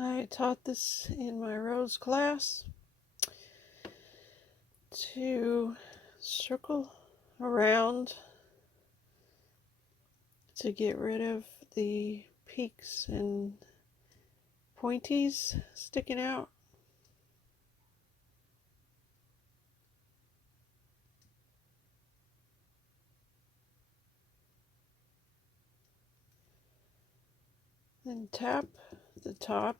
I taught this in my rose class to circle around to get rid of the peaks and pointies sticking out. Then tap the top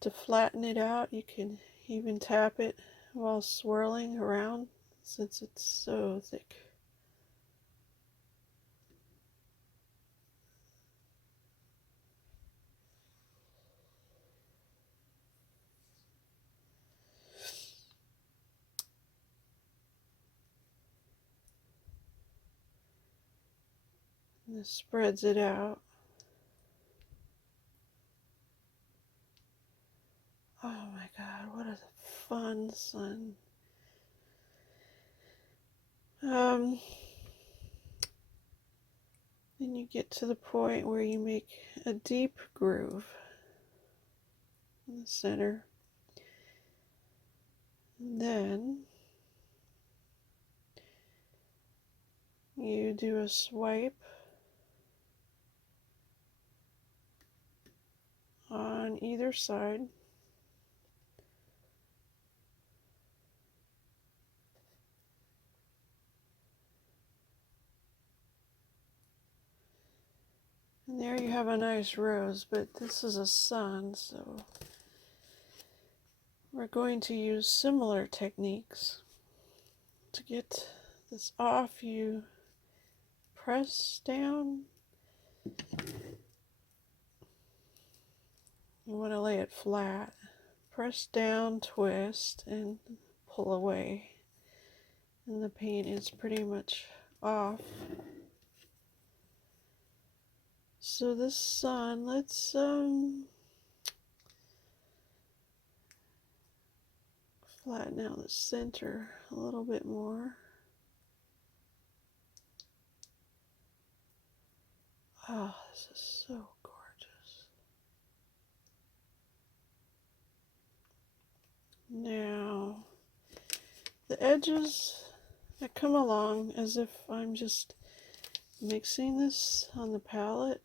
to flatten it out. You can even tap it while swirling around since it's so thick. And this spreads it out. Oh my God, what a fun sun. Then you get to the point where you make a deep groove in the center. And then you do a swipe on either side. And there you have a nice rose, but this is a sun, so we're going to use similar techniques. To get this off, you press down. You want to lay it flat. Press down, twist, and pull away. And the paint is pretty much off. So this sun, let's flatten out the center a little bit more. Oh, this is so gorgeous. Now, the edges that come along as if I'm just mixing this on the palette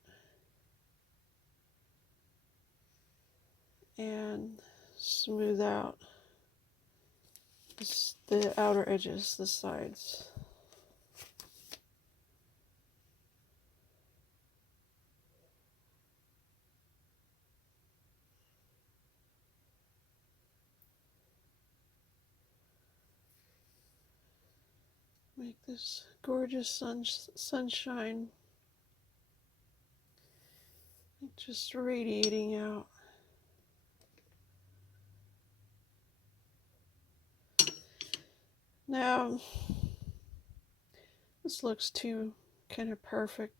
and smooth out the outer edges, the sides. Make this gorgeous sunshine just radiating out. Now, this looks too kind of perfect.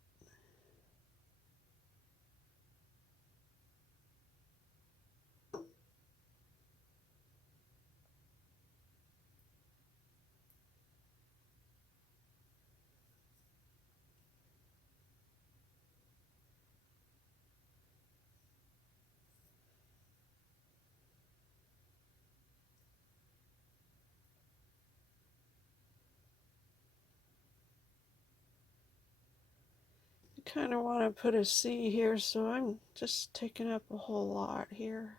I kind of want to put a C here, so I'm just taking up a whole lot here.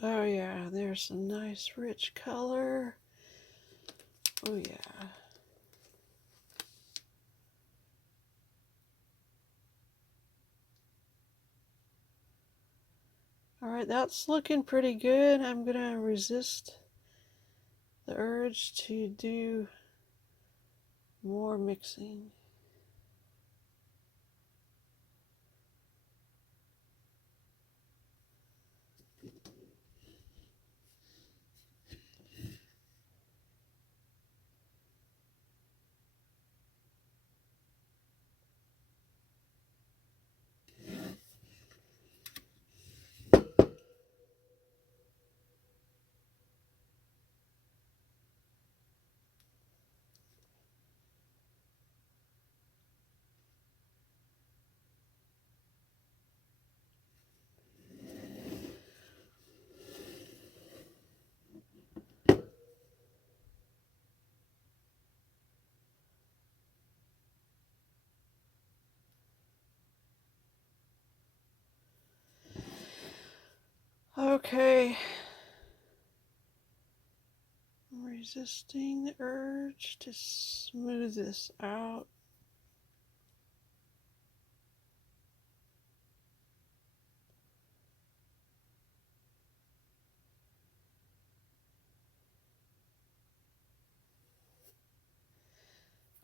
Oh yeah, there's some nice rich color. Oh yeah. Alright, that's looking pretty good. I'm gonna resist the urge to do more mixing. Okay. I'm resisting the urge to smooth this out.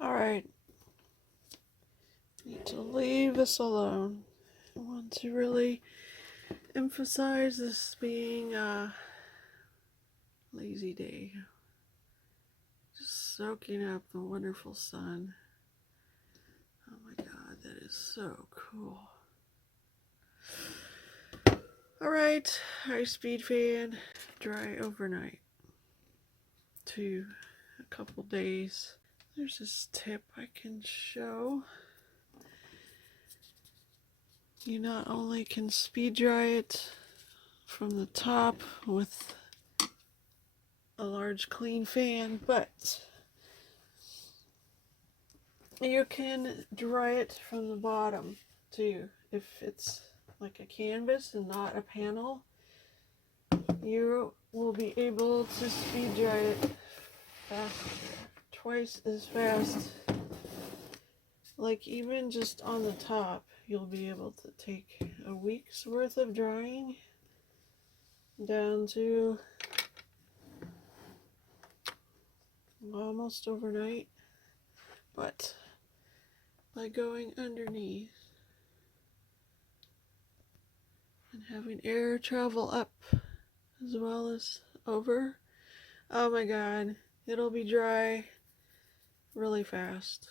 Alright. Need to leave this alone. I want to really emphasize this being a lazy day. Just soaking up the wonderful sun. Oh my god, that is so cool. Alright, high speed fan, dry overnight to a couple days. There's this tip I can show. You not only can speed dry it from the top with a large clean fan, but you can dry it from the bottom too. If it's like a canvas and not a panel, you will be able to speed dry it faster, twice as fast. Like even just on the top, you'll be able to take a week's worth of drying down to almost overnight. But by going underneath and having air travel up as well as over, oh my god, it'll be dry really fast.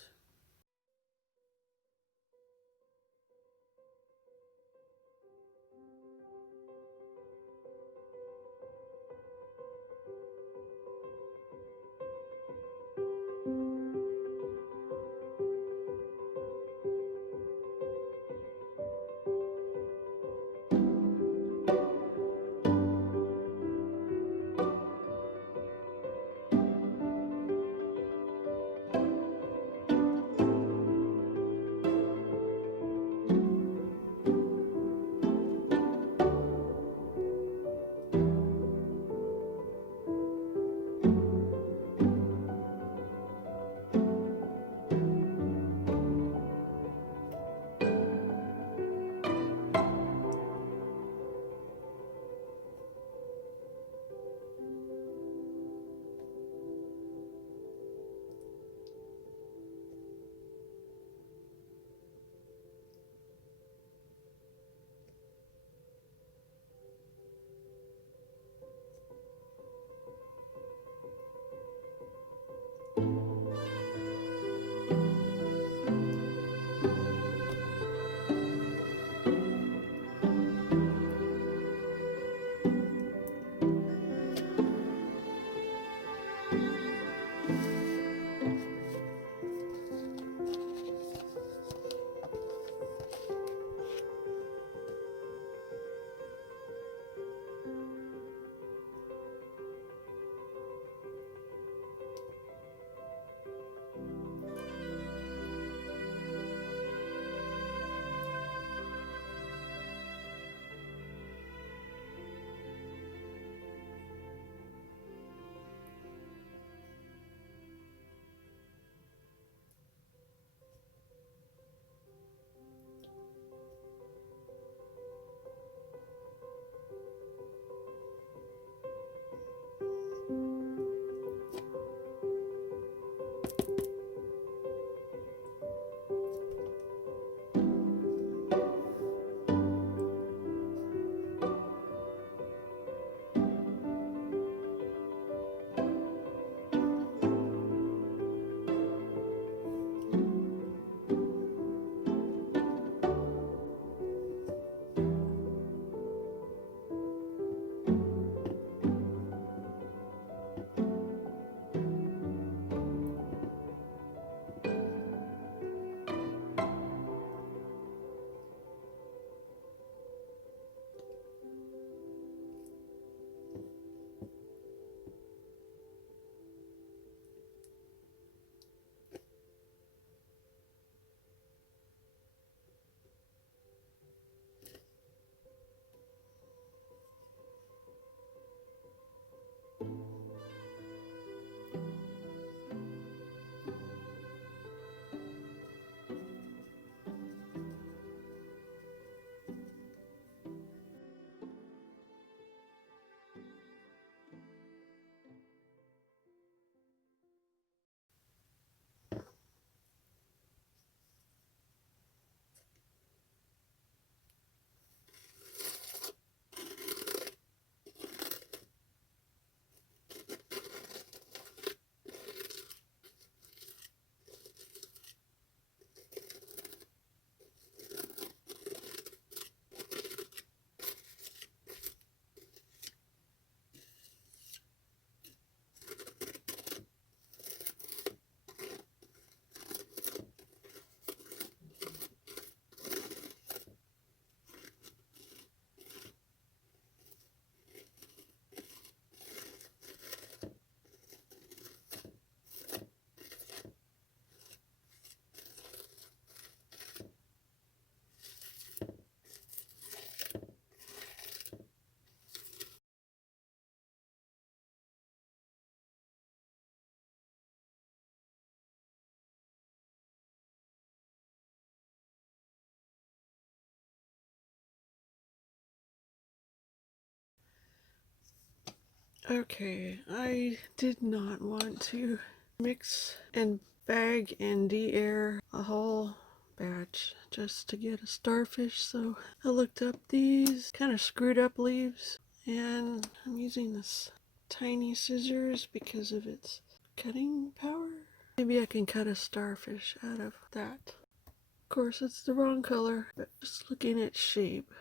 Okay, I did not want to mix and bag and de-air a whole batch just to get a starfish, so I looked up these kind of screwed up leaves, and I'm using this tiny scissors because of its cutting power. Maybe I can cut a starfish out of that. Of course, it's the wrong color, but just looking at shape.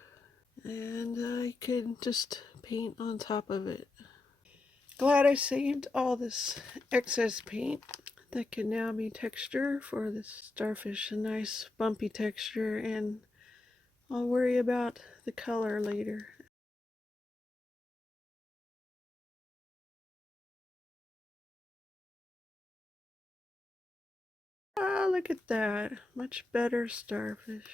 And I could just paint on top of it. Glad I saved all this excess paint. That can now be texture for this starfish, a nice bumpy texture, and I'll worry about the color later. Ah, look at that. Much better starfish.